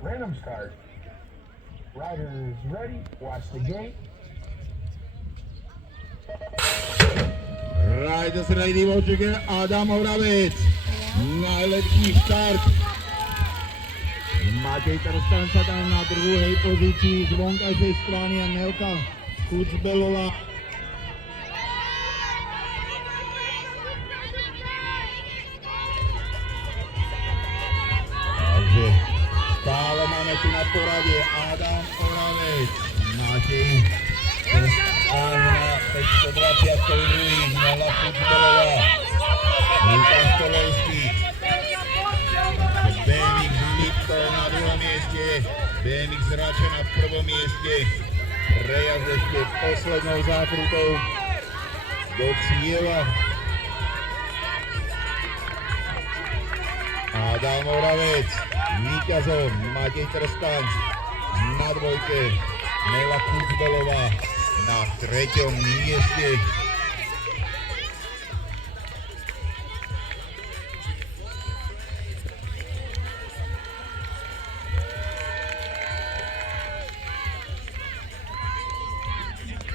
Random start. Riders ready. Watch the gate. Riders ready v očike Adam Oravec. Najlepší štart. Matej Trstan sa tam na druhej pozícii z vonkajšej strany a Nelka Kucbelová. Takže stále máme tu na porade Adam Oravec, Matej Trstan na 522, Nela Kucbelová, Lukáš Tolovský, BMX Viktor na druhom mieste, BMX Rača na prvom mieste, prejazd ešte poslednou zákrutou do cieľa. Adam Oravec, víťazom Matej Trstan na dvojke, Nela Kucbelová na treťom mieste.